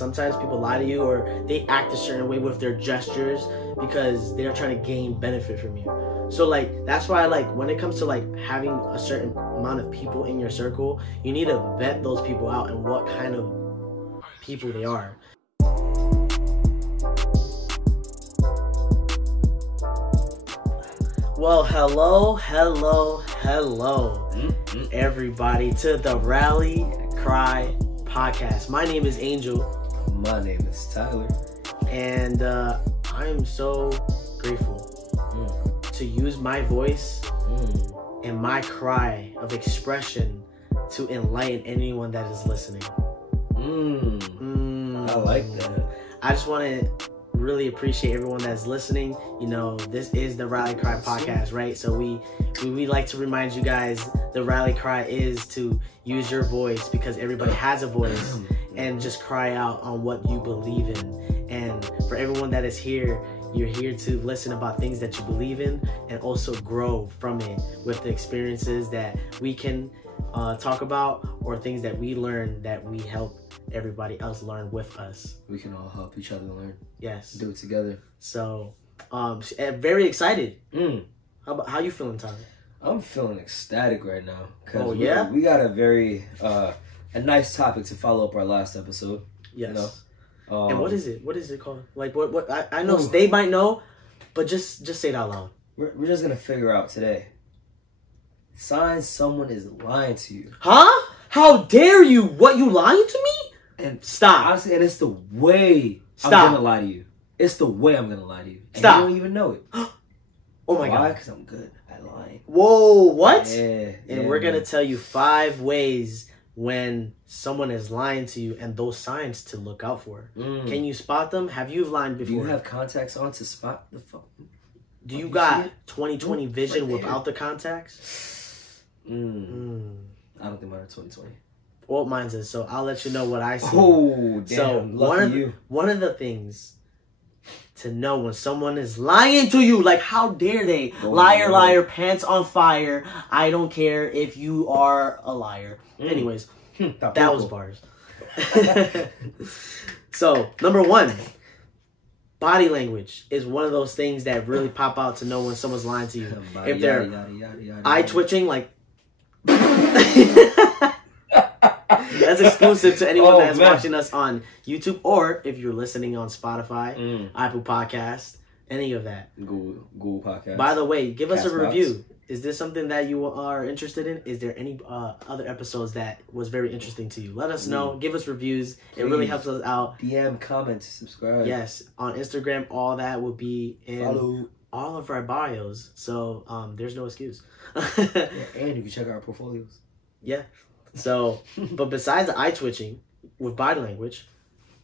sometimes people lie to you or they act a certain way with their gestures because they're trying to gain benefit from you. So like that's why like when it comes to like having a certain amount of people in your circle, you need to vet those people out and what kind of people they are. Well, hello, everybody, to the Rally Cry podcast. My name is Angel. My name is Tyler. And I am so grateful to use my voice and my cry of expression to enlighten anyone that is listening. I like that. I just want to really appreciate everyone that's listening. You know, this is the Rally Cry podcast, right? So we like to remind you guys the Rally Cry is to use your voice, because everybody has a voice, and just cry out on what you believe in. And for everyone that is here, you're here to listen about things that you believe in and also grow from it with the experiences that we can talk about, or things that we learn that we help everybody else learn with us. We can all help each other learn. Yes. Do it together. So, very excited. How you feeling, Tyler? I'm feeling ecstatic right now. Oh, yeah? We got a very, a nice topic to follow up our last episode. Yes. You know? And what is it? What is it called? Like, what I know they might know, but just say it out loud. We're just going to figure out today. Signs someone is lying to you. Huh? How dare you? What, you lying to me? And stop. Honestly, and it's the way I'm going to lie to you. It's the way I'm going to lie to you. And stop. you don't even know it. Oh my God. Why? Because I'm good at lying. Whoa, what? Yeah. And we're going to tell you 5 ways when someone is lying to you and those signs to look out for. Can you spot them? Have you lied before? Do you have contacts on to spot the fuck? Do you got 20/20 vision right without the contacts? I don't think mine are 20/20. Well, mine's is, so I'll let you know what I see. Oh, damn. So Lucky one of the things to know when someone is lying to you, like how dare they? Liar, liar, pants on fire. I don't care if you are a liar. Anyways, that was bars. So, number 1, body language is one of those things that really pop out to know when someone's lying to you. If they're eye twitching, like... That's exclusive to anyone that's watching us on YouTube, or if you're listening on Spotify, Apple Podcast, any of that. Google Podcast. By the way, give us a review. Is this something that you are interested in? Is there any other episodes that was very interesting to you? Let us know. Give us reviews. Please. It really helps us out. DM, comment, subscribe. Yes. On Instagram, all that will be in all of our bios. So there's no excuse. Yeah, and you can check out our portfolios. Yeah. So, but besides the eye twitching with body language,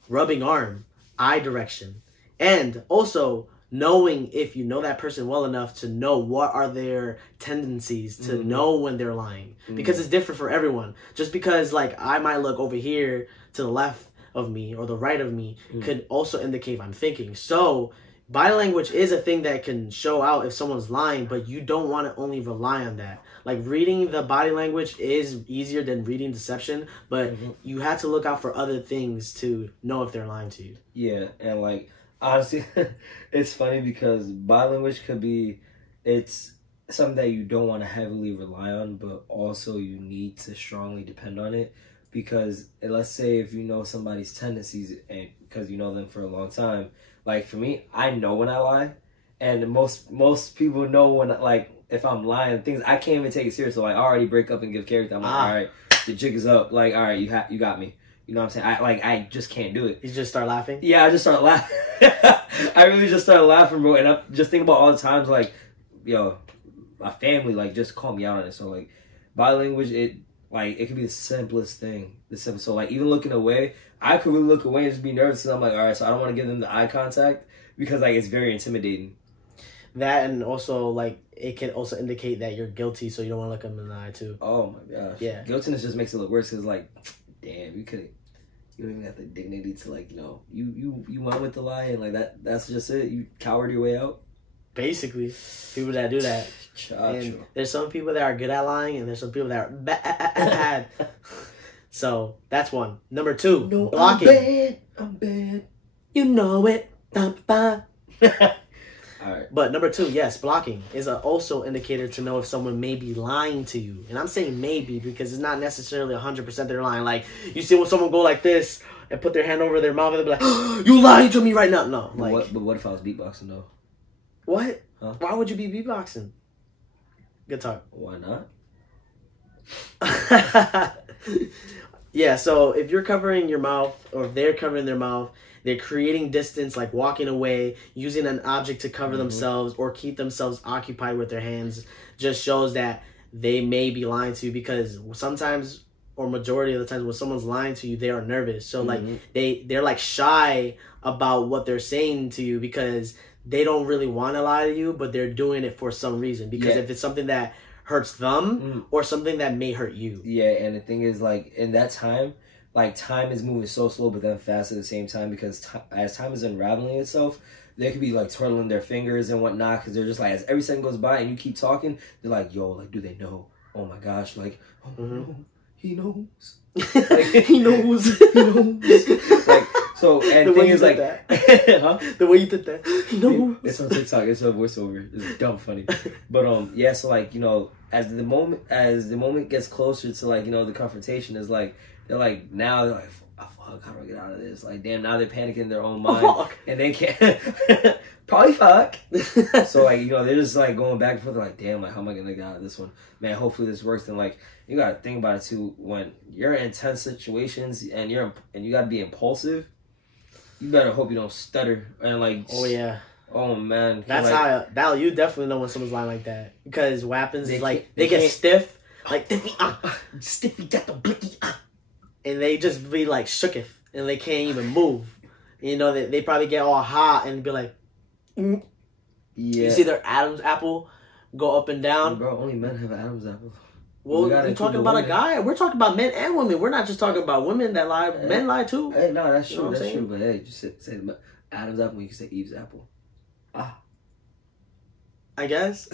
rubbing arm, eye direction, and also knowing if you know that person well enough to know what are their tendencies to know when they're lying. Because it's different for everyone. Just because like I might look over here to the left of me or the right of me could also indicate if I'm thinking. So body language is a thing that can show out if someone's lying, but you don't want to only rely on that. Like, reading the body language is easier than reading deception, but you have to look out for other things to know if they're lying to you. Yeah, and, like, honestly, it's funny because body language could be, it's something that you don't want to heavily rely on, but also you need to strongly depend on it. Because, let's say if you know somebody's tendencies, and because you know them for a long time, like, for me, I know when I lie, and most people know when, like, if I'm lying, things I can't even take it serious. So like, I already break up and give character. I'm like, all right, the jig is up. Like, all right, you got me. You know what I'm saying? I just can't do it. You just start laughing? Yeah, I just start laughing. I really just started laughing, bro. And I'm just thinking about all the times, like, yo, my family, like, just call me out on it. So, like, body language, it could be the simplest thing. So, like, even looking away, I could really look away and just be nervous. And I'm like, all right, so I don't want to give them the eye contact because, like, it's very intimidating. That, and also, like, it can also indicate that you're guilty, so you don't want to look them in the eye, too. Oh, my gosh. Yeah. Guiltiness just makes it look worse, because, like, damn, you don't even have the dignity to, like, you know, you went with the lie, and, like, that's just it. You cowered your way out. Basically, people that do that. And there's some people that are good at lying, and there's some people that are bad. So that's one. Number two, No, blocking. I'm bad. You know it. All right. But number two, yes, blocking is also indicator to know if someone may be lying to you. And I'm saying maybe because it's not necessarily 100% they're lying. Like, you see when someone go like this and put their hand over their mouth and they'll be like, oh, you lying to me right now. No. Like, but what if I was beatboxing, though? What? Huh? Why would you be beatboxing? Good talk. Why not? Yeah, so if you're covering your mouth or if they're covering their mouth, they're creating distance, like walking away, using an object to cover themselves or keep themselves occupied with their hands, just shows that they may be lying to you, because sometimes or majority of the times when someone's lying to you, they are nervous. So like they're like shy about what they're saying to you because they don't really want to lie to you, but they're doing it for some reason. Because if it's something that hurts them or something that may hurt you. Yeah, and the thing is, like, in that time, like, time is moving so slow but then fast at the same time, because as time is unraveling itself, they could be, like, twirling their fingers and whatnot, because they're just, like, as every second goes by and you keep talking, they're like, yo, like, do they know? Oh, my gosh, like, oh, no, he knows. Like, he knows. He knows. Like, so, and the thing is, like, huh? The way you did that, he knows. It's on TikTok. It's a voiceover. It's dumb funny. But yeah, so like, you know, as the moment gets closer to, like, you know, the confrontation is like, they're like, now they're like, oh, fuck, how do I get out of this? Like, damn, now they're panicking in their own mind, and they can't. Probably fuck. So like, you know, they're just like going back and forth. They're like, damn, like, how am I gonna get out of this one? Man, hopefully this works. And like, you gotta think about it too. When you're in intense situations and you gotta be impulsive, you better hope you don't stutter and like. Oh yeah. Oh man. That's like, how you definitely know when someone's lying like that, because what happens is like they get stiff, like stiffy got the blicky, and they just be like shooketh and they can't even move. You know, they probably get all hot and be like, yeah. You see their Adam's apple go up and down. Bro, only men have Adam's apple. Well, we're talking about a guy. We're talking about men and women. We're not just talking about women that lie. Men lie too. Hey, no, that's true. That's true. But hey, just say Adam's apple when you can say Eve's apple. I guess.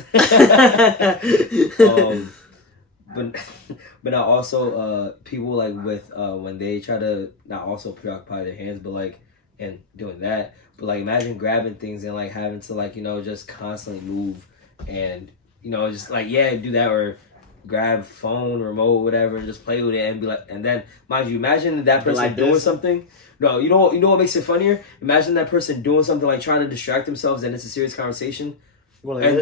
But now also people like with when they try to not also preoccupy their hands, but like and doing that. But like imagine grabbing things and like having to like, you know, just constantly move and, you know, just like do that, or grab phone, remote, whatever, and just play with it and be like, and then mind you, imagine that person like doing something. No, you know what makes it funnier? Imagine that person doing something like trying to distract themselves and it's a serious conversation. Well, and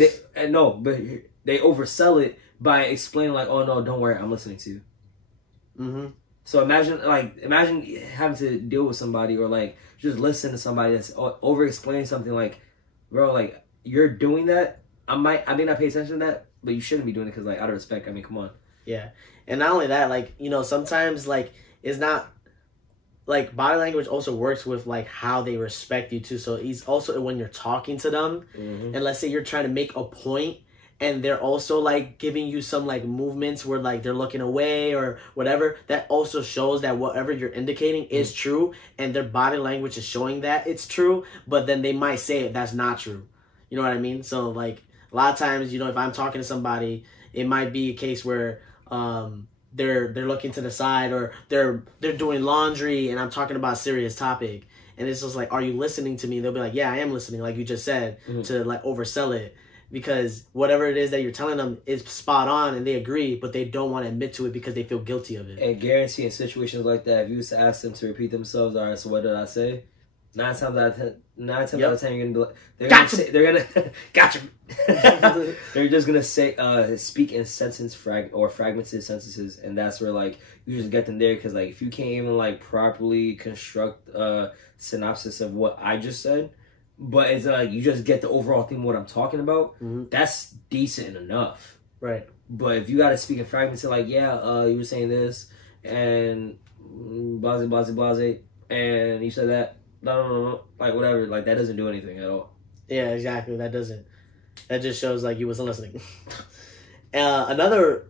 they oversell it by explaining like, oh no, don't worry, I'm listening to you. Mm-hmm. So imagine having to deal with somebody or like just listen to somebody that's over explaining something like, bro, like you're doing that. I may not pay attention to that, but you shouldn't be doing it because like out of respect. I mean, come on. Yeah, and not only that, like, you know, sometimes like it's not like body language also works with like how they respect you too. So it's also when you're talking to them, and let's say you're trying to make a point, and they're also like giving you some like movements where like they're looking away or whatever, that also shows that whatever you're indicating is true, and their body language is showing that it's true, but then they might say that's not true. You know what I mean? So like a lot of times, you know, if I'm talking to somebody, it might be a case where they're looking to the side, or they're doing laundry and I'm talking about a serious topic, and it's just like, are you listening to me? They'll be like, yeah, I am listening, like you just said, to like oversell it. Because whatever it is that you're telling them is spot on and they agree, but they don't want to admit to it because they feel guilty of it. And guarantee in situations like that, if you was to ask them to repeat themselves, all right, so what did I say? 9 times out of 10, you're gonna be like, gotcha. They're just gonna say, speak in fragmented sentences, and that's where like you just get them there, because like if you can't even like properly construct a synopsis of what I just said, but it's like you just get the overall theme of what I'm talking about, that's decent enough. Right. But if you gotta speak in fragments, like you were saying this and blase, and you said that. No, like whatever, like that doesn't do anything at all. Yeah, exactly. That doesn't. That just shows like you wasn't listening. Another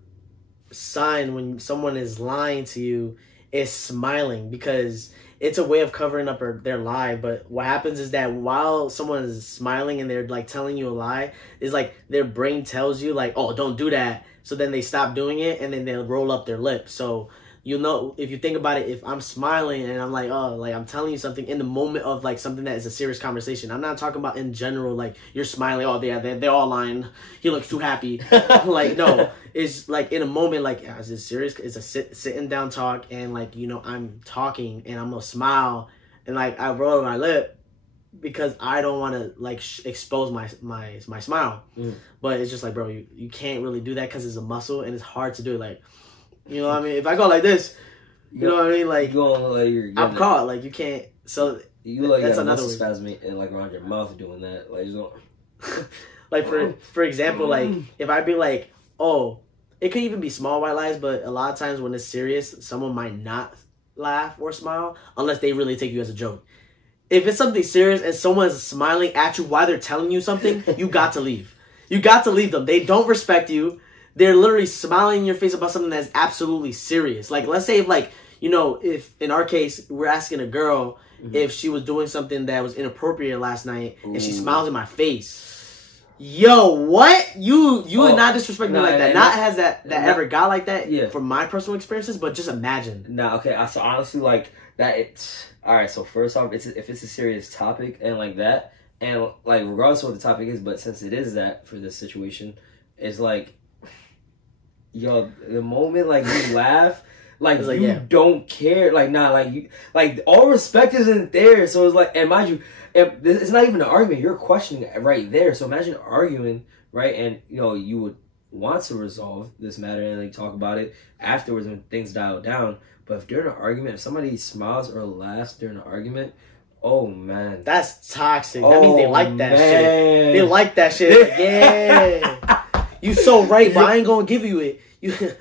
sign when someone is lying to you is smiling, because it's a way of covering up their lie. But what happens is that while someone is smiling and they're like telling you a lie, is like their brain tells you like, oh, don't do that. So then they stop doing it and then they'll roll up their lips. So you know, if you think about it, if I'm smiling and I'm like, oh, like I'm telling you something in the moment of like something that is a serious conversation. I'm not talking about in general, like you're smiling, oh, they're all lying. He looks too happy. Like, no, it's like in a moment, like, is this serious? It's a sitting down talk, and like, you know, I'm talking and I'm gonna smile and like I roll my lip because I don't want to like expose my smile. But it's just like, bro, you can't really do that because it's a muscle and it's hard to do it. Like, you know what I mean? If I go like this, you know what I mean? Like, I'm caught. Like, you can't. So you like that's another spasm and like around your mouth doing that. Like, you don't. Like for example, like if I be like, oh, it could even be small white lies, but a lot of times when it's serious, someone might not laugh or smile unless they really take you as a joke. If it's something serious and someone's smiling at you while they're telling you something, you got to leave. You got to leave them. They don't respect you. They're literally smiling in your face about something that's absolutely serious. Like, let's say if, like, you know, if in our case, we're asking a girl if she was doing something that was inappropriate last night and she smiles in my face. Yo, what? You would not disrespect me like that. Not has that ever got like that from my personal experiences, but just imagine. Nah, okay. So honestly, like, that it's... All right, so first off, if it's a serious topic and like that, and like regardless of what the topic is, but since it is that for this situation, it's like, yo, the moment like you laugh, like you don't care, like like you, like all respect isn't there. So it's like, and mind you, it's not even an argument. You're questioning it right there. So imagine arguing, right, and you know you would want to resolve this matter and like talk about it afterwards when things dial down. But if during an argument, if somebody smiles or laughs during an argument, oh man, that's toxic. That means they like that shit. They like that shit. Like, yeah, you so right, but I ain't gonna give you it.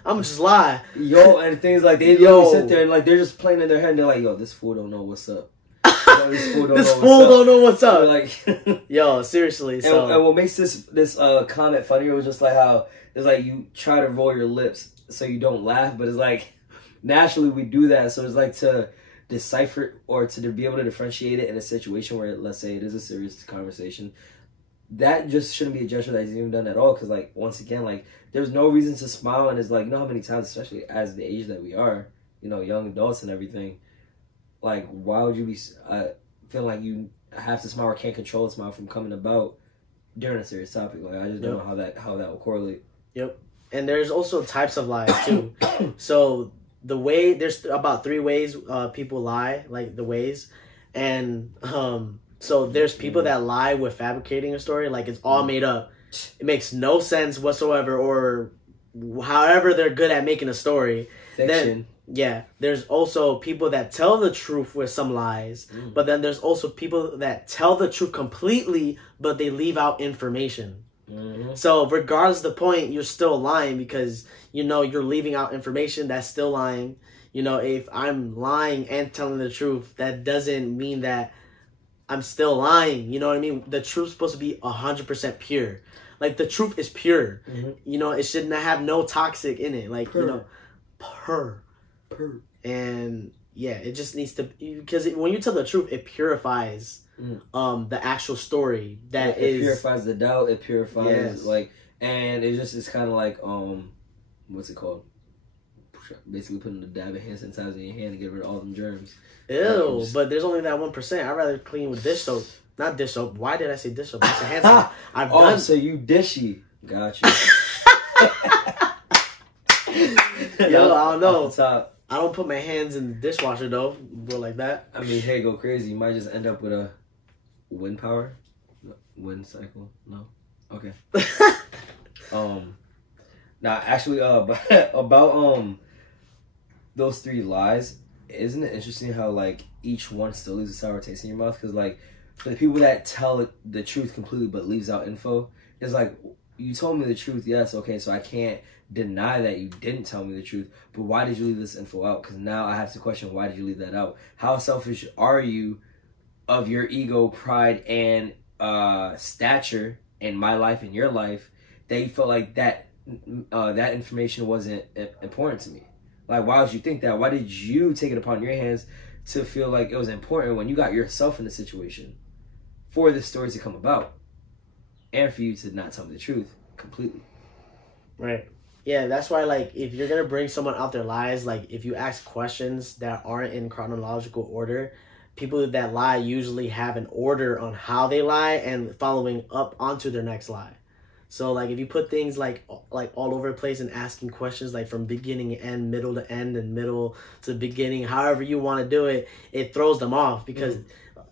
I'm just lie. Yo, and things like they literally sit there and like they're just playing in their head. And they're like, yo, this fool don't know what's up. Yo, this fool don't know what's up. Like, yo, seriously. And what makes this comment funnier was just like how it's like you try to roll your lips so you don't laugh, but it's like. Naturally, we do that, so it's like to decipher or to be able to differentiate it in a situation where, let's say, it is a serious conversation. That just shouldn't be a gesture that is even done at all, because, like, once again, like, there's no reason to smile, and it's like, you know how many times, especially as the age that we are, you know, young adults and everything, like, why would you be feeling like you have to smile or can't control a smile from coming about during a serious topic? Like, I just don't know how that will correlate. Yep. And there's also types of lies, too. So... there's about 3 ways people lie, like the ways, and so there's people that lie with fabricating a story, like it's all made up, it makes no sense whatsoever, or however they're good at making a story. Fiction. Then there's also people that tell the truth with some lies, but then there's also people that tell the truth completely, but they leave out information. So regardless of the point, you're still lying because, you know, you're leaving out information. That's still lying. You know, if I'm lying and telling the truth, that doesn't mean that I'm still lying. You know what I mean? The truth's supposed to be 100% pure. Like, the truth is pure. You know, it should not have no toxic in it. Like, you know, pur. And yeah, it just needs to, because when you tell the truth, it purifies the actual story. It purifies the doubt. It purifies like, and it just is kind of like what's it called? Basically putting a dab of hand sanitizer in your hand to get rid of all them germs. Ew, but there's only that 1%. I'd rather clean with dish soap. Not dish soap. Why did I say dish soap? That's a hand soap. I've done. So you dishy. Got you. Yo, I don't know. I don't put my hands in the dishwasher though. Go like that. I mean, hey, go crazy. You might just end up with a wind power, wind cycle. No, okay. Now actually, about those 3 lies. Isn't it interesting how like each one still leaves a sour taste in your mouth? Because like for the people that tell the truth completely but leaves out info, it's like, you told me the truth, yes, okay, so I can't deny that you didn't tell me the truth, but why did you leave this info out? Because now I have to question, why did you leave that out? How selfish are you of your ego, pride, and stature in my life and your life that you felt like that information wasn't important to me? Like, why would you think that? Why did you take it upon your hands to feel like it was important when you got yourself in the situation for this story to come about? And for you to not tell me the truth completely. Right. Yeah, that's why, like, if you're gonna bring someone out their lies, like, if you ask questions that aren't in chronological order, people that lie usually have an order on how they lie and following up onto their next lie. So, like, if you put things, like all over the place and asking questions, like, from beginning to end, middle to end, and middle to beginning, however you want to do it, it throws them off because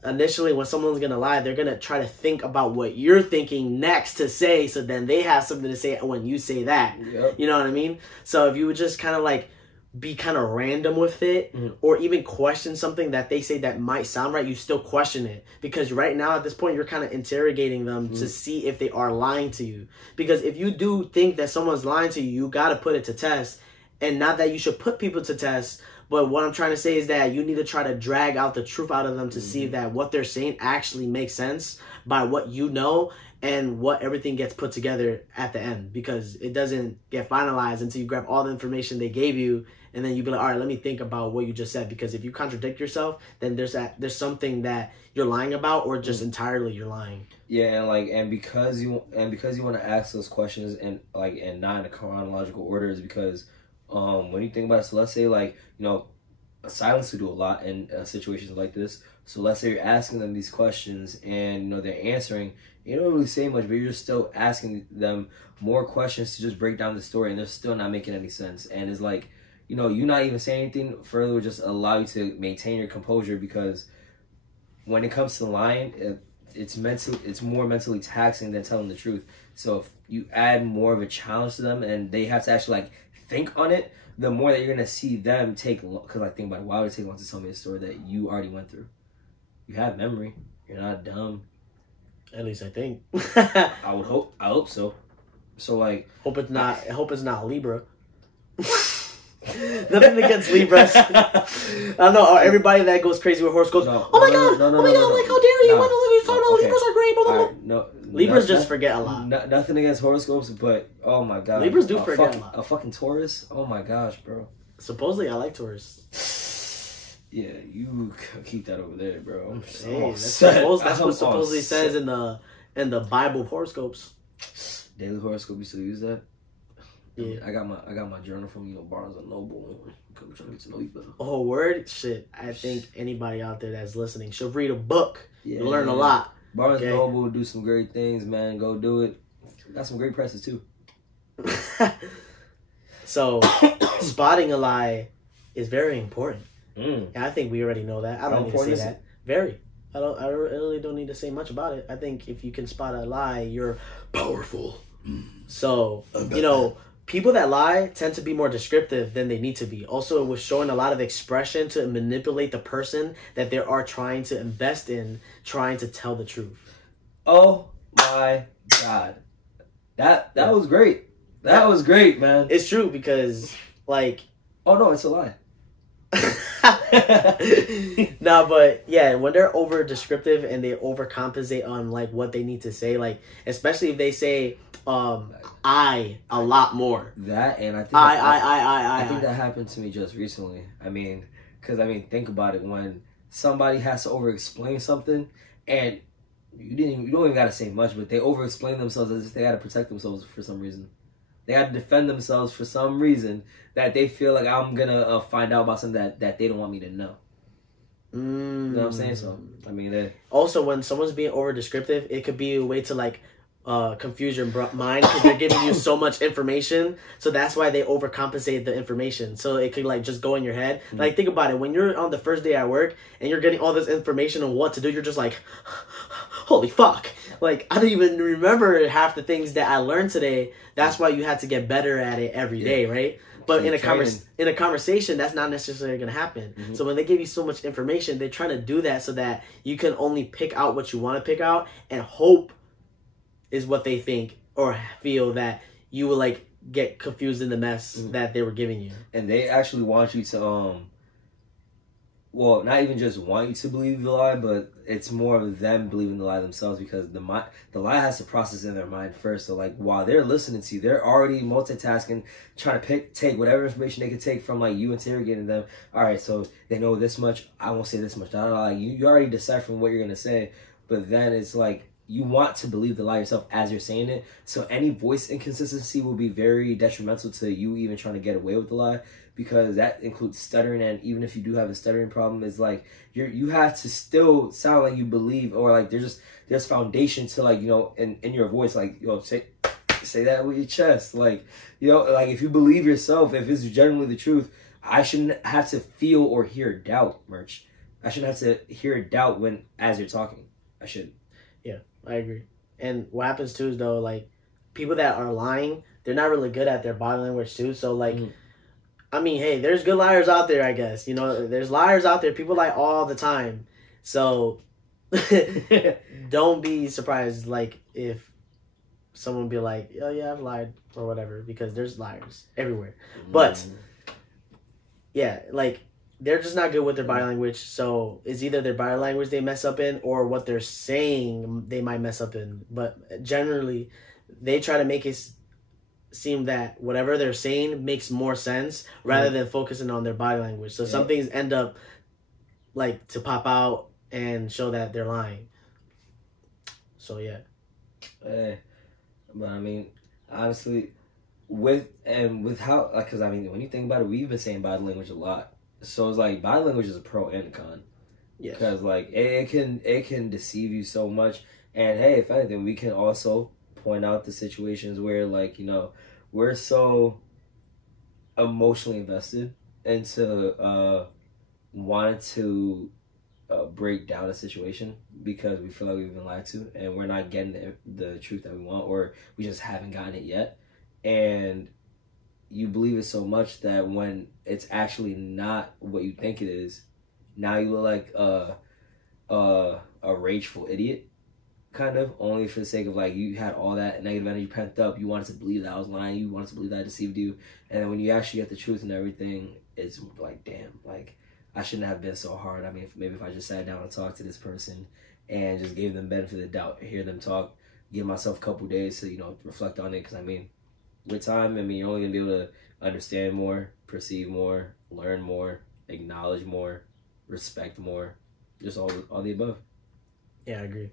initially when someone's going to lie, they're going to try to think about what you're thinking next to say, so then they have something to say when you say that. Yep. You know what I mean? So if you would just kind of, like, be kind of random with it, or even question something that they say that might sound right, you still question it, because right now at this point you're kind of interrogating them to see if they are lying to you. Because if you do think that someone's lying to you, you got to put it to test. And not that you should put people to test, but what I'm trying to say is that you need to try to drag out the truth out of them to see that what they're saying actually makes sense by what you know and what everything gets put together at the end, because it doesn't get finalized until you grab all the information they gave you, and then you be like, all right, let me think about what you just said. Because if you contradict yourself, then there's something that you're lying about, or just entirely you're lying. Yeah, and because you want to ask those questions and not in a chronological order is because when you think about it, so let's say, like, you know, silence will do a lot in situations like this. So let's say you're asking them these questions and, you know, they're answering. You don't really say much, but you're still asking them more questions to just break down the story, and they're still not making any sense. And it's like, you know, you not even saying anything further would just allow you to maintain your composure, because when it comes to lying, it's more mentally taxing than telling the truth. So if you add more of a challenge to them and they have to actually, like, think on it, the more that you're going to see them take, because, like, think about it, why would it take long to tell me a story that you already went through? You have memory. You're not dumb. At least I think. I hope so. So, like, hope it's not Libra. Nothing against Libras. I don't know. Everybody that goes crazy with horoscopes. No, oh my god! Like, how dare you? Libras are great. Blah, blah, blah. Right, no, Libras just forget a lot. Nothing against horoscopes, but oh my god, Libras do forget a lot. A fucking Taurus. Oh my gosh, bro. Supposedly, I like Taurus. Yeah, you keep that over there, bro. Hey, that's what supposedly says in the Bible horoscopes. Daily horoscope. You still use that? Yeah, I got my journal from, you know, Barnes and Noble. I'm trying to get to know you better. Oh, word? Shit. I think anybody out there that's listening should read a book. Yeah, You'll learn a lot. Barnes and Noble will do some great things, man. Go do it. Got some great presses too. So, spotting a lie is very important. And I think we already know that. I don't need to say that. Very. I really don't need to say much about it. I think if you can spot a lie, you're powerful. So, you know, people that lie tend to be more descriptive than they need to be. Also, with showing a lot of expression to manipulate the person that they are trying to invest in, trying to tell the truth. Oh my god. That was great. That was great, man. It's true, because, like... Oh, no, it's a lie. No, but yeah, when they're over descriptive and they overcompensate on, like, what they need to say, like, especially if they say I a lot more. That, and I think I think that happened to me just recently. I mean, think about it, when somebody has to over explain something and you don't even gotta say much, but they over explain themselves as if they gotta protect themselves for some reason. They gotta defend themselves for some reason that they feel like I'm gonna find out about something that they don't want me to know. You know what I'm saying? So, I mean, also, when someone's being over descriptive, it could be a way to, like, confuse your mind, because they're giving you so much information. So that's why they overcompensate the information. So it could, like, just go in your head. Like, think about it. When you're on the first day at work and you're getting all this information on what to do, you're just like, holy fuck. Like, I don't even remember half the things that I learned today. That's why you had to get better at it every day, right? But in a conversation, that's not necessarily going to happen. So when they give you so much information, they're trying to do that so that you can only pick out what you want to pick out, and hope is what they think or feel that you will, like, get confused in the mess that they were giving you. And they actually want you to, well, not even just want you to believe the lie, but it's more of them believing the lie themselves, because the lie has to process in their mind first. So, like, while they're listening to you, they're already multitasking, trying to take whatever information they can take from, like, you interrogating them. All right, so they know this much, I won't say this much. You already deciphering what you're going to say, but then it's like, you want to believe the lie yourself as you're saying it. So any voice inconsistency will be very detrimental to you even trying to get away with the lie, because that includes stuttering. And even if you do have a stuttering problem, it's like you have to still sound like you believe, or like there's foundation to, like, you know, in your voice, like, you know, say that with your chest, like, you know, like if you believe yourself, if it's genuinely the truth, I shouldn't have to feel or hear doubt, Merch. I shouldn't have to hear doubt as you're talking. I should. Yeah, I agree. And what happens too is, though, like, people that are lying, they're not really good at their body language too. So, like, I mean, hey, there's good liars out there, I guess. You know, there's liars out there. People lie all the time. So, don't be surprised, like, if someone be like, oh, yeah, I've lied or whatever, because there's liars everywhere. But, yeah, like, they're just not good with their body language. So it's either their body language they mess up in, or what they're saying they might mess up in. But generally, they try to make it seem that whatever they're saying makes more sense rather than focusing on their body language. So some things end up, like, to pop out and show that they're lying. So, yeah. But I mean, honestly, with how, like, because I mean, when you think about it, we've been saying body language a lot. So it's like body language is a pro and a con. Yeah. Because, like, it can deceive you so much. And hey, if anything, we can also point out the situations where, like, you know, we're so emotionally invested into wanting to break down a situation because we feel like we've been lied to and we're not getting the truth that we want, or we just haven't gotten it yet. And you believe it so much that when it's actually not what you think it is, now you look like a rageful idiot, kind of, only for the sake of, like, you had all that negative energy pent up, you wanted to believe that I was lying, you wanted to believe that I deceived you, and then when you actually get the truth and everything, it's like, damn, like, I shouldn't have been so hard. I mean, maybe if I just sat down and talked to this person and just gave them benefit of the doubt, hear them talk, give myself a couple days to, you know, reflect on it, because I mean, with time, I mean, you're only going to be able to understand more, perceive more, learn more, acknowledge more, respect more, just all the above. Yeah, I agree.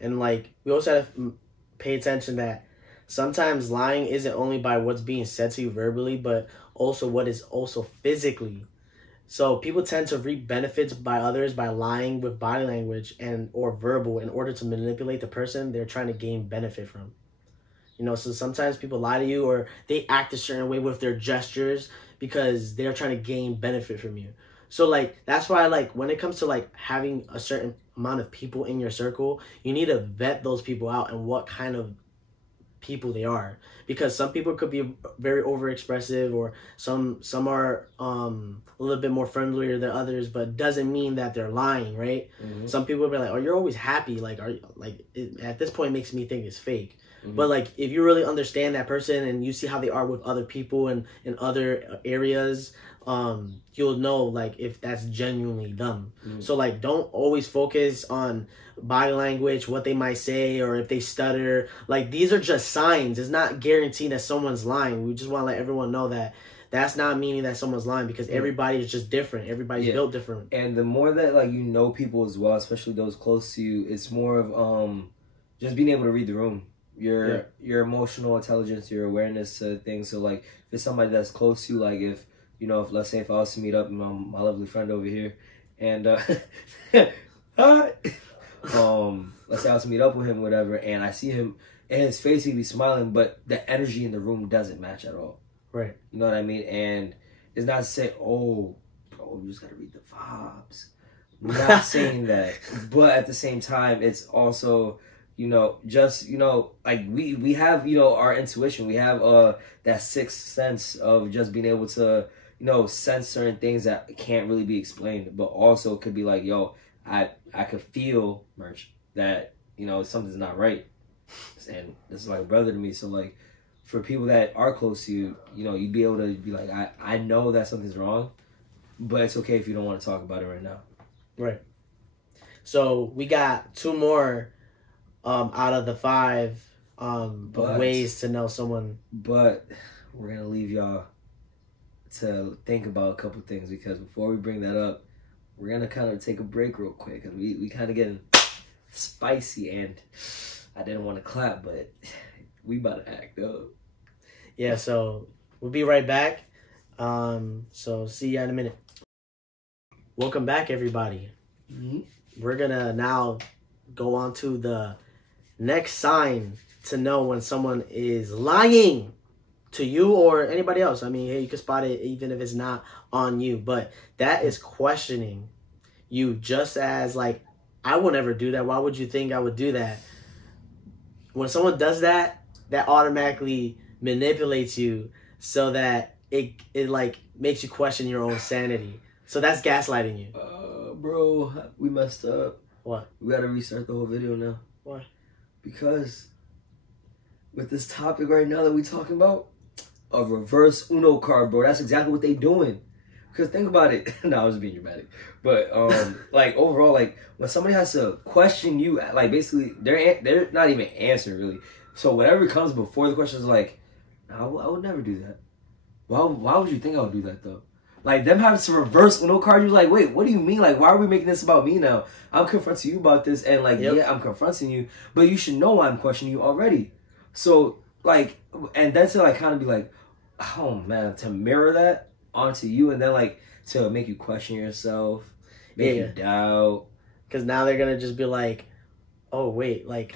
And, like, we also have to pay attention that sometimes lying isn't only by what's being said to you verbally, but also what is also physically. So people tend to reap benefits by others by lying with body language and or verbal in order to manipulate the person they're trying to gain benefit from. You know, so sometimes people lie to you, or they act a certain way with their gestures because they're trying to gain benefit from you. So, like, that's why, like, when it comes to, like, having a certain amount of people in your circle, you need to vet those people out and what kind of people they are. Because some people could be very overexpressive, or some are a little bit more friendlier than others, but doesn't mean that they're lying, right? Mm-hmm. Some people will be like, oh, you're always happy. Like, at this point, it makes me think it's fake. Mm-hmm. But, like, if you really understand that person and you see how they are with other people and in other areas, you'll know, like, if that's genuinely them. Mm-hmm. So, like, don't always focus on body language, what they might say, or if they stutter. Like, these are just signs. It's not guaranteed that someone's lying. We just want to let everyone know that that's not meaning that someone's lying, because everybody is just different. Everybody's built different. And the more that, like, you know people as well, especially those close to you, it's more of just being able to read the room. Your emotional intelligence, your awareness to things. So, like, if it's somebody that's close to you, like, if, you know, if, let's say, if I was to meet up my lovely friend over here, and hi, let's say I was to meet up with him, whatever, and I see him, and his face, he'd be smiling, but the energy in the room doesn't match at all. Right. You know what I mean? And it's not to say, oh, bro, you just gotta read the vibes. I'm not saying that, but at the same time, it's also, you know, just, you know, like, we have, you know, our intuition. We have that sixth sense of just being able to, you know, sense certain things that can't really be explained, but also could be like, yo, I could feel, Merch, that, you know, something's not right. And this is like a brother to me. So, like, for people that are close to you, you know, you'd be able to be like, I know that something's wrong, but it's okay if you don't want to talk about it right now. Right. So we got 2 more out of the 5 ways to know someone. But we're going to leave y'all to think about a couple things, because before we bring that up, we're going to kind of take a break real quick, because we kind of getting spicy, and I didn't want to clap, but we about to act up. Yeah, so we'll be right back. So see you in a minute. Welcome back, everybody. Mm-hmm. We're gonna now go on to the next sign to know when someone is lying to you or anybody else. I mean, hey, you can spot it even if it's not on you, but that is questioning you, just as like, I would never do that. Why would you think I would do that? When someone does that, that automatically manipulates you so that it like makes you question your own sanity. So that's gaslighting you. Bro, we messed up. What? We gotta restart the whole video now. Why? Because with this topic right now that we talking about, a reverse Uno card, bro. That's exactly what they doing. Because think about it. No, I was being dramatic. But like overall, like when somebody has to question you, like basically they're not even answering really. So whatever comes before the question is like, I would never do that. Why would you think I would do that though? Like them having to reverse Uno card, you're like, wait, what do you mean? Like, why are we making this about me now? I'm confronting you about this, and like, yeah, I'm confronting you, but you should know why I'm questioning you already. So like, and then to like kind of be like, oh man, to mirror that onto you, and then like to make you question yourself, make you doubt. Because now they're gonna just be like, oh wait, like,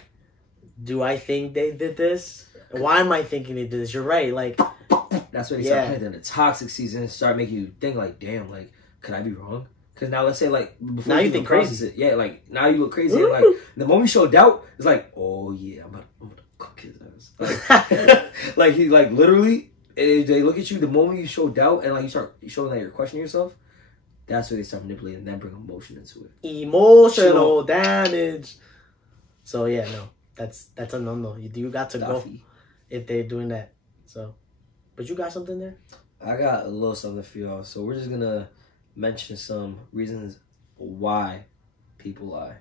do I think they did this? Why am I thinking they did this? You're right, like. That's when they start playing in the toxic season and start making you think like, damn, like, could I be wrong? Because now let's say like before now you think crazy. Yeah, like now you look crazy. And, like the moment you show doubt, it's like, oh yeah, I'm gonna cook his ass. Like he like literally, they look at you the moment you show doubt and like you start showing that you're questioning yourself. That's where they start manipulating and then bring emotion into it. Emotional damage. So yeah, no, that's a no. You got to go if they're doing that. So. But you got something there? I got a little something for y'all. So we're just going to mention some reasons why people lie.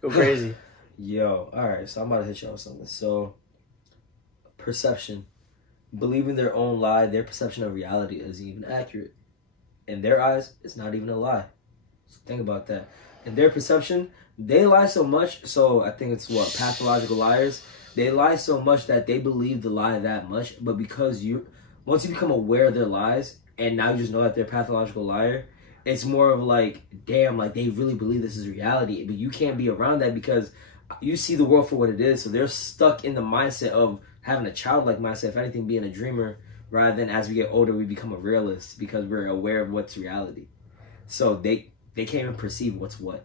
Go crazy. Yo, all right. So I'm about to hit y'all with something. So perception. Believing their own lie, their perception of reality isn't even accurate. In their eyes, it's not even a lie. So think about that. In their perception, they lie so much. So I think it's what? Pathological liars. They lie so much that they believe the lie that much, but because once you become aware of their lies, and now you just know that they're a pathological liar, it's more of like, damn, like they really believe this is reality, but you can't be around that because you see the world for what it is, so they're stuck in the mindset of having a childlike mindset, if anything, being a dreamer, rather than as we get older, we become a realist because we're aware of what's reality. So they can't even perceive what's what.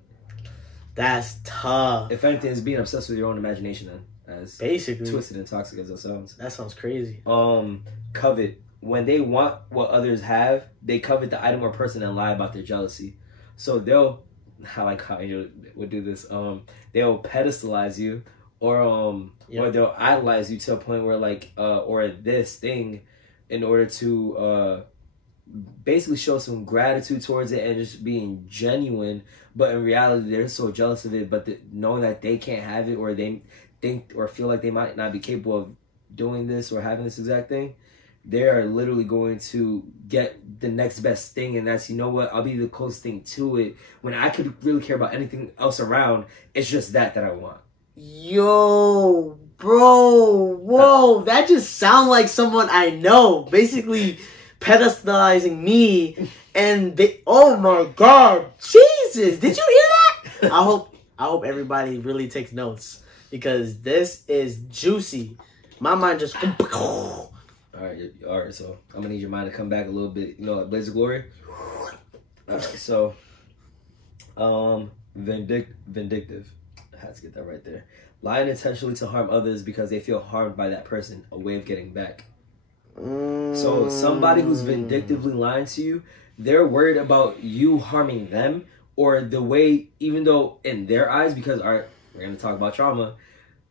That's tough. If anything, it's being obsessed with your own imagination then. As basically twisted and toxic as that sounds. That sounds crazy. Covet. When they want what others have, they covet the item or person and lie about their jealousy. So I like how Angel would do this. They'll pedestalize you, or they'll idolize you to a point where like, or this thing, in order to basically show some gratitude towards it and just being genuine. But in reality, they're so jealous of it. But knowing that they can't have it, or they think or feel like they might not be capable of doing this or having this exact thing, they are literally going to get the next best thing, and that's, you know what, I'll be the closest thing to it when I could really care about anything else around. It's just that I want. Yo, bro, whoa, that just sounds like someone I know, basically pedestalizing me, and oh my god, Jesus, did you hear that? I hope everybody really takes notes. Because this is juicy. My mind just... All right. So I'm going to need your mind to come back a little bit. You know, like Blaze of Glory? All right. So, vindictive. I had to get that right there. Lying intentionally to harm others because they feel harmed by that person. A way of getting back. So somebody who's vindictively lying to you, they're worried about you harming them, or the way, even though in their eyes, because we're going to talk about trauma,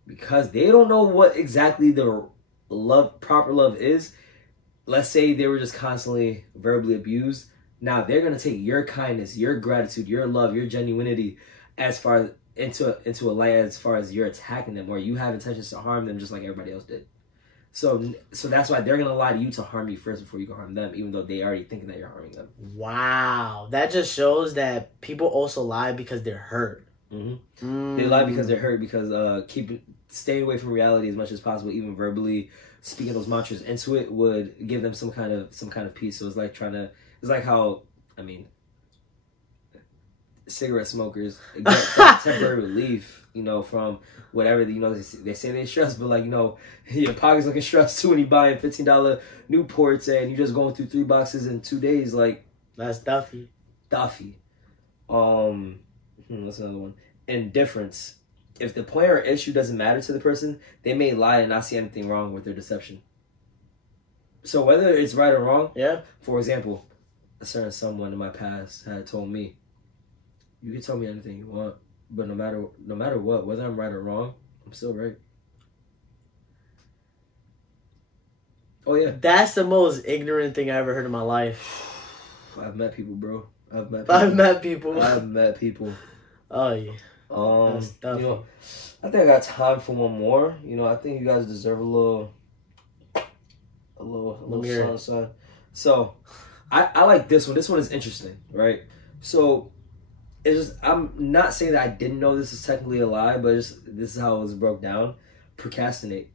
because they don't know what exactly the proper love is. Let's say they were just constantly verbally abused. Now they're going to take your kindness, your gratitude, your love, your genuinity as far into a light as far as you're attacking them, or you have intentions to harm them just like everybody else did. So that's why they're going to lie to you to harm you first before you can harm them, even though they already thinking that you're harming them. Wow. That just shows that people also lie because they're hurt. They lie because they're hurt, because stay away from reality as much as possible, even verbally speaking those mantras into it would give them some kind of peace. So it's like how, I mean, cigarette smokers get that temporary relief, you know, from whatever, you know, they say they're stressed, but like, you know, your pocket's looking stressed too when you buying $15 Newports and you're just going through 3 boxes in 2 days. Like, that's Duffy. What's another one? Indifference. If the point or issue doesn't matter to the person, they may lie and not see anything wrong with their deception. So whether it's right or wrong, for example, a certain someone in my past had told me, you can tell me anything you want, but no matter what, whether I'm right or wrong, I'm still right. Oh yeah. That's the most ignorant thing I ever heard in my life. I've met people, bro. I've met people. Oh yeah. You know, I think I got time for one more. You know, I think you guys deserve a little sunshine. So, I like this one. This one is interesting, right? So, it's just, I'm not saying that I didn't know this is technically a lie, but this is how it was broke down. Procrastinate.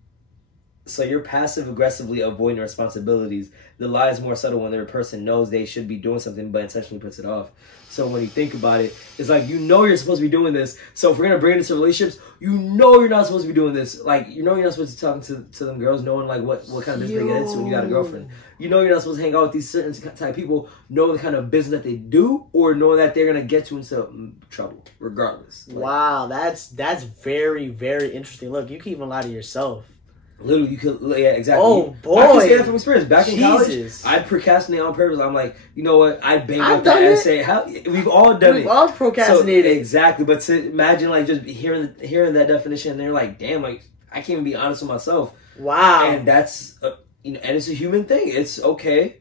So you're passive aggressively avoiding responsibilities. The lie is more subtle when the person knows they should be doing something but intentionally puts it off. So when you think about it, it's like, you know you're supposed to be doing this. So if we're going to bring it into relationships, you know you're not supposed to be doing this. Like, you know you're not supposed to be talking to them girls knowing like what kind of business they get into when you got a girlfriend. You know you're not supposed to hang out with these certain type of people, knowing the kind of business that they do, or knowing that they're going to get you into trouble regardless. Like, wow, that's very, very interesting. Look, you can even lie to yourself. Literally, you could, yeah, exactly. Oh boy, I can say that from experience. Back in Jesus. college, I procrastinate on purpose. I'm like, you know what? I bang up that essay. We've all done it. We've all procrastinated. So, exactly. But to imagine like just hearing that definition, and they're like, damn, like I can't even be honest with myself. Wow. And that's you know, and it's a human thing. It's okay,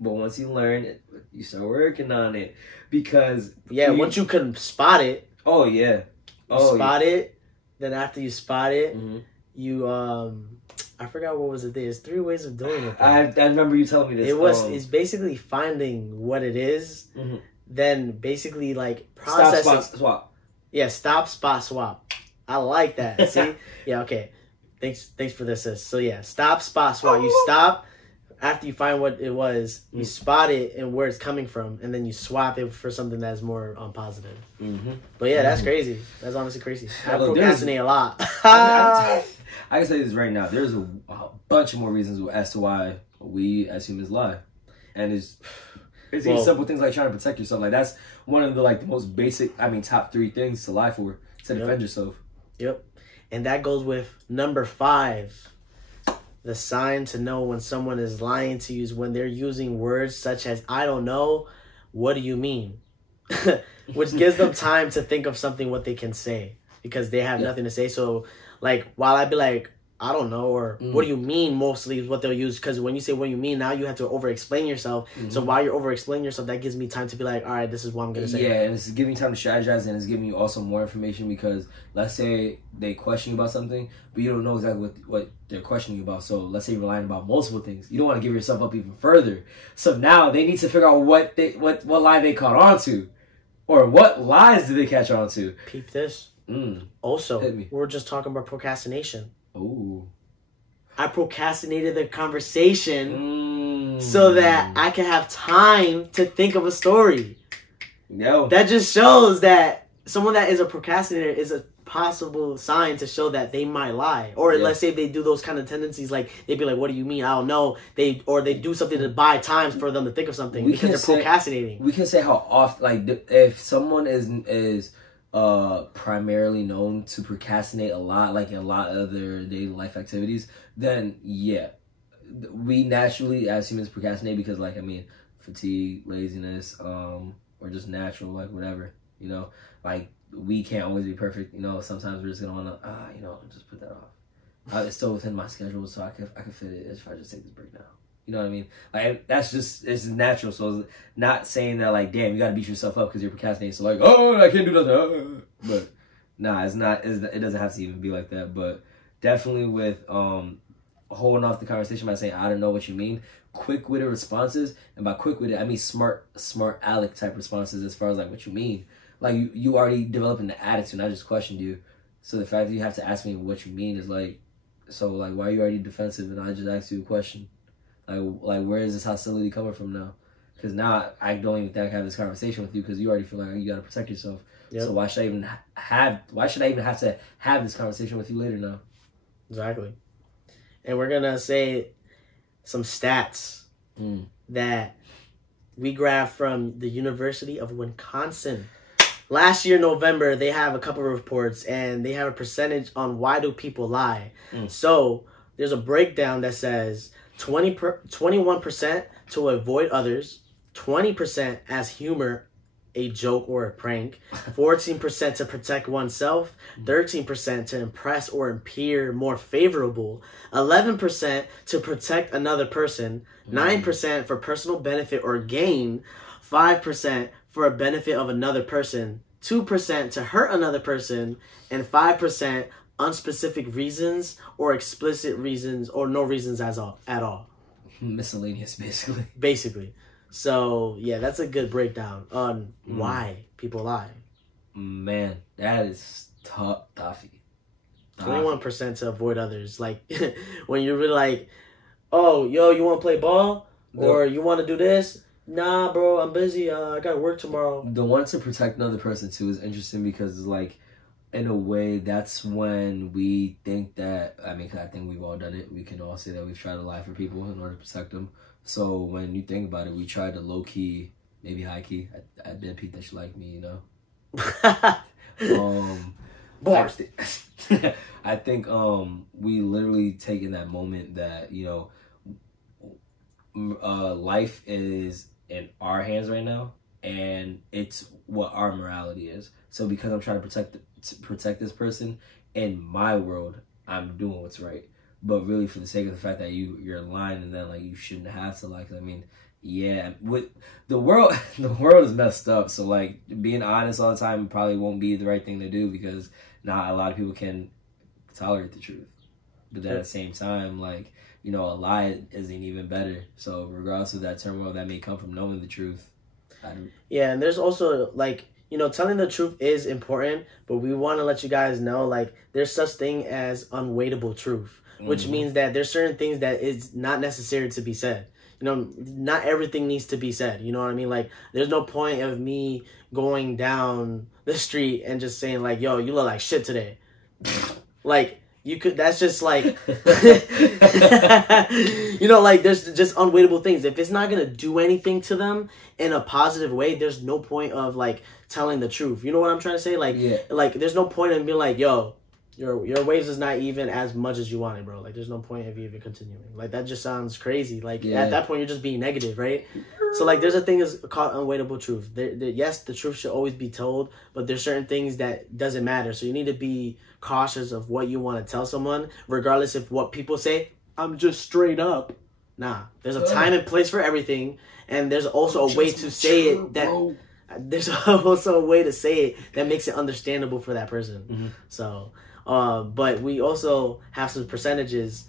but once you learn it, you start working on it because once you can spot it. Oh yeah. Spot it. Then after you spot it. Mm-hmm. You I forgot what was it. There's 3 ways of doing it. I remember you telling me this. It's basically finding what it is, then basically like processing. Stop, spot, swap. Yeah, stop, spot, swap. I like that. See? Yeah, okay. Thanks for this. So yeah, stop, spot, swap. You stop after you find what it was. You spot it and where it's coming from, and then you swap it for something that's more positive. But yeah, that's crazy. That's honestly crazy. I procrastinate a lot. I can say this right now. There's a bunch of more reasons as to why we as humans lie, and it's even simple things like trying to protect yourself. Like that's one of the the most basic. I mean, top 3 things to lie for to defend yourself. Yep, and that goes with number 5. The sign to know when someone is lying to you is when they're using words such as "I don't know," "What do you mean," which gives them time to think of something what they can say because they have nothing to say. So. Like, while I'd be like, I don't know, or what do you mean mostly is what they'll use. Because when you say what you mean, now you have to over-explain yourself. So while you're over-explaining yourself, that gives me time to be like, all right, this is what I'm going to say. Yeah, and it's giving you time to strategize, and it's giving you also more information because let's say they question you about something, but you don't know exactly what they're questioning you about. So let's say you're lying about multiple things. You don't want to give yourself up even further. So now they need to figure out what lie they caught on to. Or what lies did they catch on to. Peep this. Also, we're just talking about procrastination. Ooh. I procrastinated the conversation so that I can have time to think of a story. No. That just shows that someone that is a procrastinator is a possible sign to show that they might lie. Or let's say they do those kind of tendencies, like they'd be like, what do you mean? I don't know. They do something to buy time for them to think of something because they're procrastinating. We can say how often, if someone is primarily known to procrastinate a lot, like in a lot of their daily life activities, then we naturally as humans procrastinate because fatigue, laziness, or just natural, like whatever, you know, like we can't always be perfect, you know, sometimes we're just gonna want to just put that off. It's still within my schedule, so I can fit it if I just take this break now. You know what I mean? Like, that's just, it's natural. So it's not saying that, like, damn, you got to beat yourself up because you're procrastinating. So, like, oh, I can't do nothing. But, nah, it's not, it doesn't have to even be like that. But definitely with holding off the conversation by saying, I don't know what you mean. Quick-witted responses. And by quick-witted, I mean smart aleck type responses as far as, like, what you mean. like you already developing the attitude. I just questioned you, so the fact that you have to ask me what you mean is like, so like why are you already defensive and I just asked you a question? Like where is this hostility coming from now? Because now I don't even think I can have this conversation with you because you already feel like you got to protect yourself. Yep. So why should I even have to have this conversation with you later now? Exactly. And we're gonna say some stats that we grabbed from the University of Wisconsin. Last year, November, they have a couple of reports, and they have a percentage on why do people lie. So there's a breakdown that says 21% to avoid others, 20% as humor, a joke or a prank, 14% to protect oneself, 13% to impress or appear more favorable, 11% to protect another person, 9% for personal benefit or gain, 5% for a benefit of another person, 2% to hurt another person, and 5% unspecific reasons or explicit reasons or no reasons at all. Miscellaneous, basically. Basically. So, yeah, that's a good breakdown on why people lie. Man, that is toughy. 21% to avoid others. Like, when you're really like, oh, yo, you want to play ball? Or you want to do this? Nah, bro, I'm busy. I got to work tomorrow. The one to protect another person, too, is interesting because, like, in a way, that's when we think that, I mean, 'cause I think we've all done it. We can all say that we've tried to lie for people in order to protect them. So when you think about it, we tried to low-key, maybe high-key. I did Pete that you like me, you know? Bars. I think we literally take in that moment that, you know, life is in our hands right now, and it's what our morality is. So because I'm trying to protect this person, in my world, I'm doing what's right. But really, for the sake of the fact that you're lying, and then like you shouldn't have to lie. 'Cause I mean, yeah, with the world is messed up. So like being honest all the time probably won't be the right thing to do because not a lot of people can tolerate the truth. But then at the same time, like, you know, a lie isn't even better. So regardless of that turmoil that may come from knowing the truth, yeah, and there's also like, you know, telling the truth is important, but we want to let you guys know like there's such thing as unwaitable truth. Which means that there's certain things that is not necessary to be said. You know, not everything needs to be said. You know what I mean? Like, there's no point of me going down the street and just saying, like, yo, you look like shit today. Like, you could, that's just like, you know, like, there's just unwaitable things. If it's not going to do anything to them in a positive way, there's no point of, like, telling the truth. You know what I'm trying to say? Like, like there's no point in being like, yo, your waves is not even as much as you wanted, bro. Like, there's no point of you even continuing. Like, that just sounds crazy. Like, at that point, you're just being negative, right? So, like, there's a thing is called unwaitable truth. Yes, the truth should always be told, but there's certain things that doesn't matter. So, you need to be cautious of what you want to tell someone, regardless of what people say. I'm just straight up. Nah, there's a time and place for everything, and there's also a way to say it that... Bro. There's also a way to say it that makes it understandable for that person. So... but we also have some percentages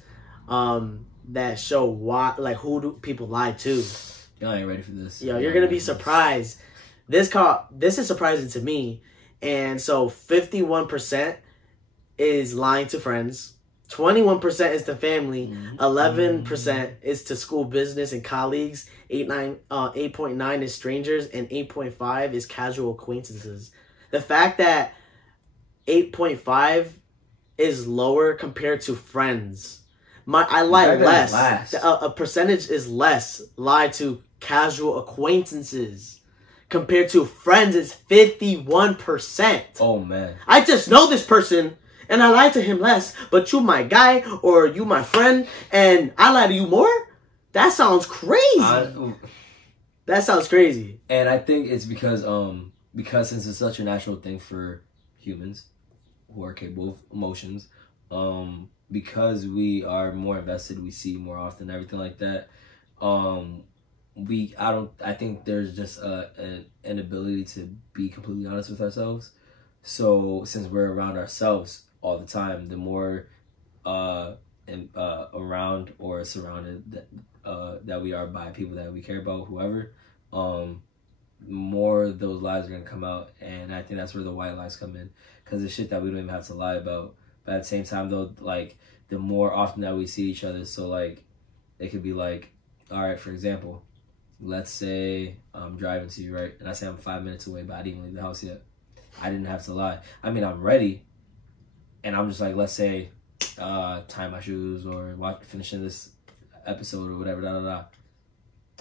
that show why, like, who do people lie to. Y'all ain't ready for this. Yo, you're gonna be surprised. This is surprising to me. And so 51% is lying to friends, 21% is to family, 11% is to school, business, and colleagues, 8.9 is strangers, and 8.5 is casual acquaintances. The fact that 8.5 is lower compared to friends. I lie less. A percentage is less lie to casual acquaintances compared to friends is 51%. Oh man. I just know this person and I lie to him less, but you my guy or you my friend and I lie to you more? That sounds crazy. That sounds crazy. And I think it's because since it's such a natural thing for humans who are capable of emotions, because we are more invested, we see more often, everything like that. I think there's just an inability to be completely honest with ourselves. So since we're around ourselves all the time, the more around or surrounded that we are by people that we care about, whoever, more of those lies are gonna come out, and I think that's where the white lies come in, because it's shit that we don't even have to lie about. But at the same time, though, like the more often that we see each other, so like it could be like, all right, for example, let's say I'm driving to you, right, and I say I'm 5 minutes away, but I didn't even leave the house yet. I didn't have to lie. I mean, I'm ready, and I'm just like, let's say, tie my shoes or finishing this episode or whatever.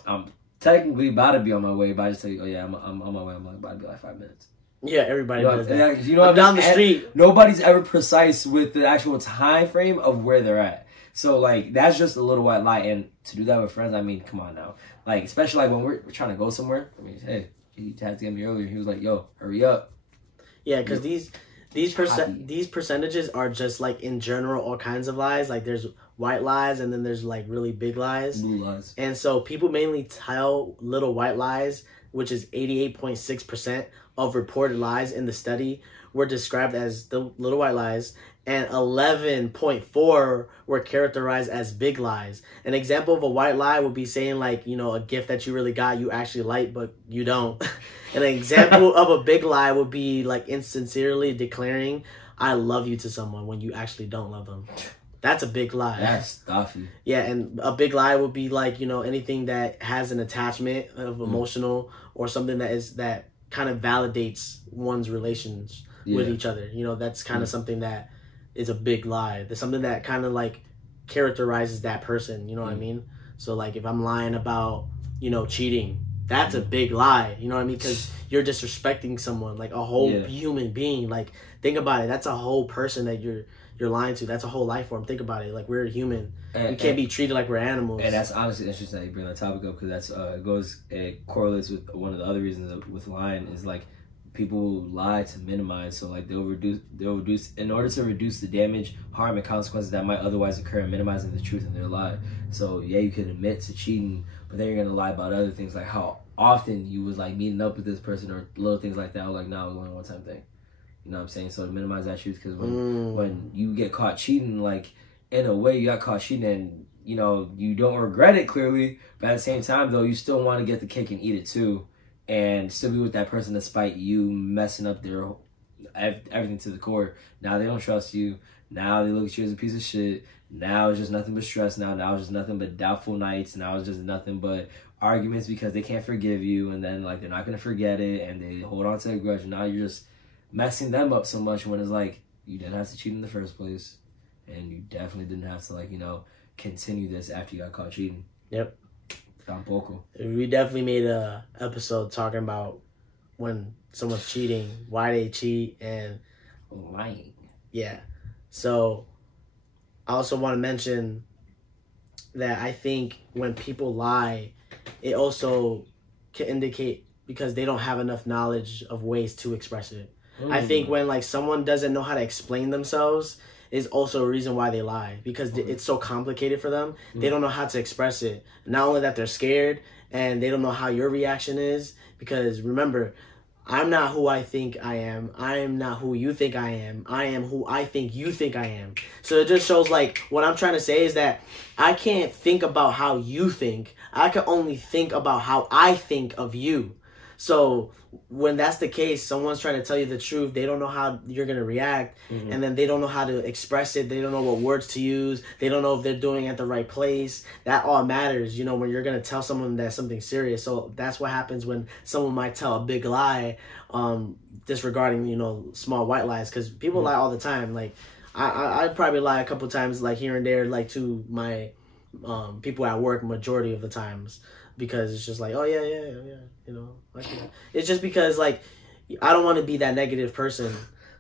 I'm technically about to be on my way, but I just tell you, oh yeah, I'm on my way. I'm like about to be like 5 minutes. Yeah, everybody does that. You know, I'm down the street. Nobody's ever precise with the actual time frame of where they're at. So like that's just a little white lie, and to do that with friends, I mean, come on now. Like especially like when we're trying to go somewhere. I mean, hey, he had to get me earlier. He was like, yo, hurry up. Yeah, because these percentages are just like in general all kinds of lies. Like there's white lies, and then there's like really big lies. Blue lies. And so people mainly tell little white lies, which is 88.6% of reported lies in the study were described as the little white lies, and 11.4 were characterized as big lies. An example of a white lie would be saying like, you know, a gift that you really got, you actually like, but you don't. And an example of a big lie would be like insincerely declaring, I love you to someone when you actually don't love them. That's a big lie. That's stuffy. Yeah, and a big lie would be like, you know, anything that has an attachment of emotional or something that kind of validates one's relations with each other. You know, that's kind of something that is a big lie. There's something that kind of like characterizes that person. You know what I mean? So like if I'm lying about, you know, cheating, that's a big lie. You know what I mean? Because you're disrespecting someone, like a whole human being. Like think about it. That's a whole person that you're lying to. That's a whole life form. Think about it. Like we're human. We can't be treated like we're animals. And that's honestly interesting that you bring that topic up, because that's it correlates with one of the other reasons with lying is like people lie to minimize. So like they'll reduce in order to reduce the damage, harm, and consequences that might otherwise occur, and minimizing the truth in their lie. So yeah, you can admit to cheating, but then you're gonna lie about other things, like how often you was like meeting up with this person or little things like that. Or like, nah, it was only a one-time thing. You know what I'm saying? So to minimize that truth, because when you get caught cheating, like in a way you got caught cheating, and you know you don't regret it clearly, but at the same time though you still want to get the cake and eat it too, and still be with that person despite you messing up their everything to the core. Now they don't trust you. Now they look at you as a piece of shit. Now it's just nothing but stress. Now it's just nothing but doubtful nights. Now it's just nothing but arguments because they can't forgive you, and then like they're not gonna forget it, and they hold on to a grudge. And now you're just messing them up so much when it's like you didn't have to cheat in the first place, and you definitely didn't have to like, you know, continue this after you got caught cheating. Yep. Tampoco. We definitely made a episode talking about when someone's cheating, why they cheat, and lying. Yeah. So I also want to mention that I think when people lie, it also can indicate because they don't have enough knowledge of ways to express it. I think when like someone doesn't know how to explain themselves is also a reason why they lie, because it's so complicated for them. They don't know how to express it. Not only that, they're scared and they don't know how your reaction is, because remember, I'm not who I think I am. I am not who you think I am. I am who I think you think I am. So it just shows like what I'm trying to say is that I can't think about how you think. I can only think about how I think of you. So when that's the case, someone's trying to tell you the truth, they don't know how you're going to react, and then they don't know how to express it. They don't know what words to use. They don't know if they're doing it at the right place. That all matters, you know, when you're going to tell someone that something serious. So that's what happens when someone might tell a big lie, disregarding, you know, small white lies, because people lie all the time. Like I probably lie a couple times, like here and there, like to my people at work majority of the times. Because it's just like, oh, yeah, you know. Like, it's just because, like, I don't want to be that negative person,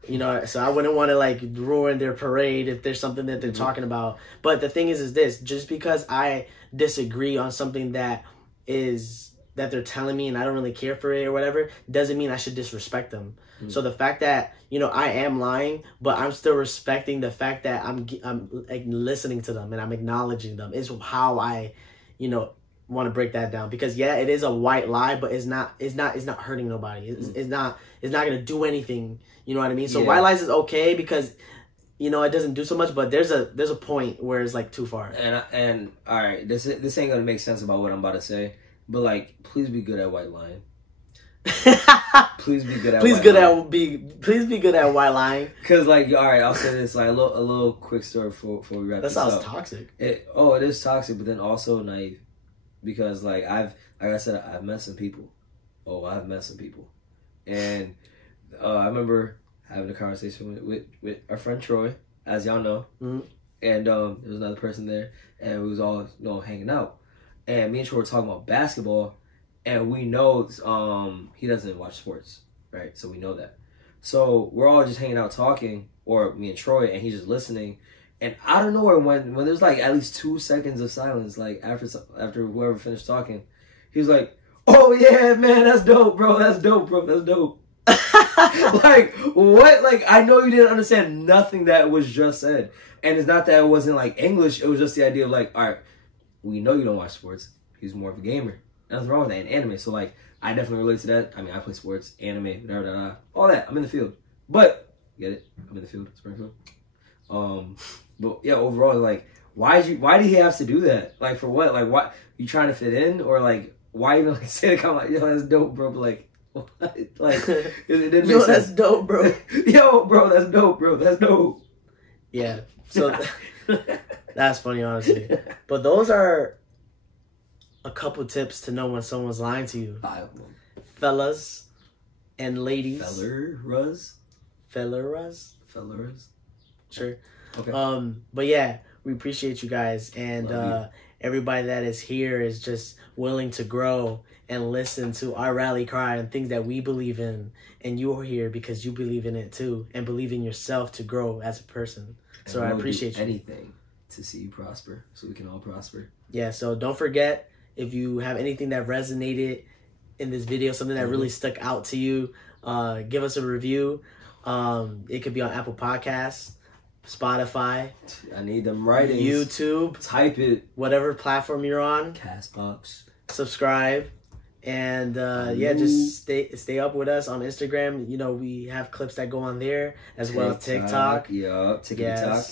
you know. So I wouldn't want to, like, ruin their parade if there's something that they're talking about. But the thing is this. Just because I disagree on something that they're telling me and I don't really care for it or whatever, doesn't mean I should disrespect them. So the fact that, you know, I am lying, but I'm still respecting the fact that I'm like, listening to them and I'm acknowledging them is how I, you know, want to break that down. Because yeah, it is a white lie, but it's not hurting nobody. It's not gonna do anything. You know what I mean? So white lies is okay because, you know, it doesn't do so much, but there's a point where it's like too far. And all right, this ain't gonna make sense about what I'm about to say, but like, please be good at white lying. Please be good at please be good at white lying. Cause like, all right, I'll say this, like a little quick story before we wrap That this up. sounds toxic. It is toxic, but then also naive, because like I said, I've met some people. I've met some people, and I remember having a conversation with our friend Troy, as y'all know, and there was another person there, and we was all hanging out, and me and Troy were talking about basketball. And we know he doesn't watch sports, right? So we know that. So we're all just hanging out talking, or me and Troy, and he's just listening. And I don't know when there's like at least 2 seconds of silence, like after whoever finished talking, he was like, "Oh yeah, man, that's dope, bro. That's dope, bro. That's dope." Like what? Like I know you didn't understand nothing that was just said, and it's not that it wasn't like English. It was just the idea of like, all right, we know you don't watch sports. He's more of a gamer. Nothing wrong with that in anime. So like I definitely relate to that. I mean, I play sports, anime, whatever, all that. I'm in the field. But get it? I'm in the field, Springfield. But yeah, overall, like why did he have to do that? Like for what? Like what, you trying to fit in, or like why even like say the comment like, yo, that's dope, bro? But like what? Like it didn't Yo, make sense. that's dope, bro. Yo, bro, that's dope, bro. That's dope. Yeah. So that's funny, honestly. But those are a couple tips to know when someone's lying to you. 5 of them. Fellas and ladies. Fellers. Sure. Okay. But yeah, we appreciate you guys, and everybody that is here is just willing to grow and listen to our rally cry and things that we believe in, and you're here because you believe in it too, and believe in yourself to grow as a person. So I appreciate you. Anything to see you prosper, so we can all prosper. Yeah. So don't forget, if you have anything that resonated in this video, something that really stuck out to you, give us a review. It could be on Apple Podcasts, Spotify. I need them writings. YouTube. Type it. Whatever platform you're on. Castbox. Subscribe. And yeah, just stay up with us on Instagram. You know, we have clips that go on there as well as TikTok. Yup, TikTok.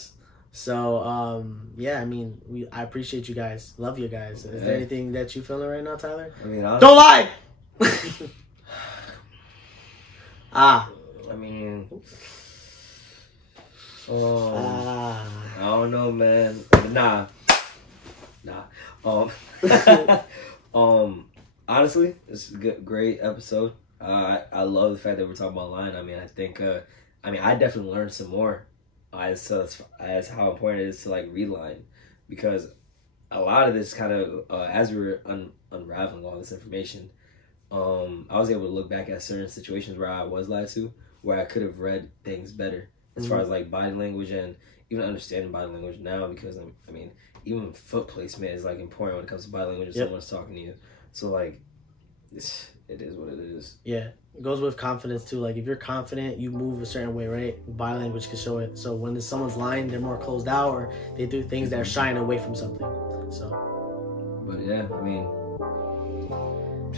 So, yeah, I mean, I appreciate you guys. Love you guys. Is there anything that you feeling right now, Tyler? I mean, don't lie! I mean, I don't know, man. Nah. Honestly, it's a great episode. I love the fact that we're talking about lying. I mean, I think, I definitely learned some more as how important it is to like reline, because a lot of this kind of as we were unraveling all this information, I was able to look back at certain situations where I was lied to, where I could have read things better as far as like body language and even understanding body language now, because I mean even foot placement is like important when it comes to body language if someone's talking to you. So like it is what it is. Yeah. It goes with confidence too. Like if you're confident, you move a certain way, right? Body language can show it. So when someone's lying, they're more closed out, or they do things that are shying away from something. So. But yeah, I mean.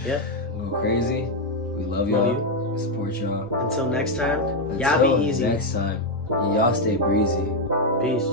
Yeah. A little crazy. We love y'all. We support y'all. Until next time, y'all be easy. Next time, y'all stay breezy. Peace.